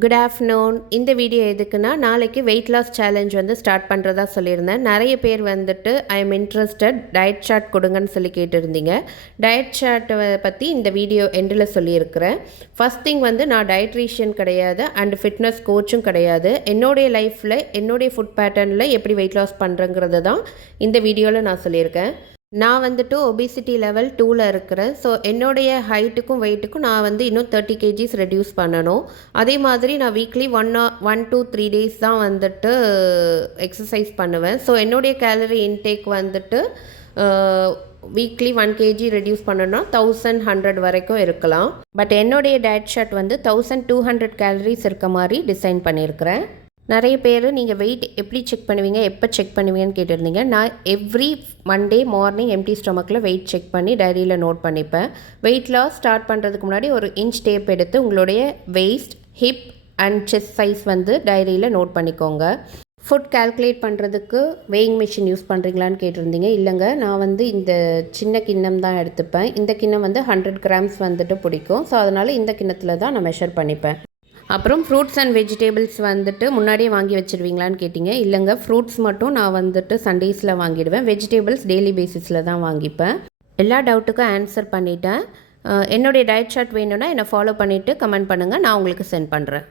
Good afternoon. இந்த video எதுக்குன்னா, நாளைக்கு வெயிட் லாஸ் சேலஞ்ச் வந்து ஸ்டார்ட் பண்ணுறதா சொல்லியிருந்தேன். நிறைய பேர் வந்துட்டு I am interested, diet chart கொடுங்கன்னு சொல்லி கேட்டிருந்தீங்க. டயட் சார்ட்டை பற்றி இந்த வீடியோ எண்டில் சொல்லியிருக்கிறேன். ஃபஸ்ட் திங் வந்து நான் டயட்ரீஷியன் கிடையாது அண்ட் ஃபிட்னஸ் கோச்சும் கிடையாது. என்னுடைய லைஃப்பில் என்னுடைய ஃபுட் பேட்டர்னில் எப்படி வெயிட் லாஸ் பண்ணுறங்கிறது தான் இந்த வீடியோவில் நான் சொல்லியிருக்கேன். நான் வந்துட்டு ஒபிசிட்டி லெவல் 2ல் இருக்கிறேன். ஸோ என்னுடைய ஹைட்டுக்கும் வெயிட்டுக்கும் நான் வந்து இன்னும் 30 கேஜிஸ் ரெடியூஸ் பண்ணணும். அதே மாதிரி நான் வீக்லி 1 to 3 டேஸ் தான் வந்துட்டு எக்ஸசைஸ் பண்ணுவேன். ஸோ என்னுடைய கேலரி இன்டேக் வந்துட்டு வீக்லி 1 கேஜி ரெடியூஸ் பண்ணணும்னா 1100 வரைக்கும் இருக்கலாம். பட் என்னுடைய டயட் சார்ட் வந்து 1200 கேலரிஸ் இருக்க மாதிரி டிசைன் பண்ணியிருக்கிறேன். நிறைய பேர் நீங்கள் வெயிட் எப்படி செக் பண்ணுவீங்க, எப்போ செக் பண்ணுவீங்கன்னு கேட்டிருந்தீங்க. நான் எவ்ரி மண்டே மார்னிங் எம்டி ஸ்டொமக்கில் வெயிட் செக் பண்ணி டைரியில் நோட் பண்ணிப்பேன். வெயிட் லாஸ் ஸ்டார்ட் பண்ணுறதுக்கு முன்னாடி ஒரு இன்ச் டேப் எடுத்து உங்களுடைய waist, hip and chest size வந்து டைரியில் நோட் பண்ணிக்கோங்க. ஃபுட் கால்குலேட் பண்ணுறதுக்கு வெயிங் மிஷின் யூஸ் பண்ணுறீங்களான்னு கேட்டிருந்தீங்க. இல்லைங்க, நான் வந்து இந்த சின்ன கிண்ணம் தான் எடுத்துப்பேன். இந்த கிண்ணம் வந்து 100 கிராம்ஸ் வந்துட்டு பிடிக்கும். ஸோ அதனால் இந்த கிண்ணத்தில் தான் நான் மெஷர் பண்ணிப்பேன். அப்புறம் ஃப்ரூட்ஸ் அண்ட் வெஜிடபிள்ஸ் வந்துட்டு முன்னாடியே வாங்கி வச்சுருவீங்களான்னு கேட்டிங்க. இல்லைங்க, ஃப்ரூட்ஸ் மட்டும் நான் வந்துட்டு சண்டேஸில் வாங்கிடுவேன். வெஜிடபிள்ஸ் டெய்லி பேசிஸில் தான் வாங்கிப்பேன். எல்லா டவுட்டுக்கும் ஆன்சர் பண்ணிட்டேன். என்னுடைய டயட் சார்ட் வேணும்னா என்னை ஃபாலோ பண்ணிவிட்டு கமெண்ட் பண்ணுங்கள், நான் உங்களுக்கு சென்ட் பண்ணுறேன்.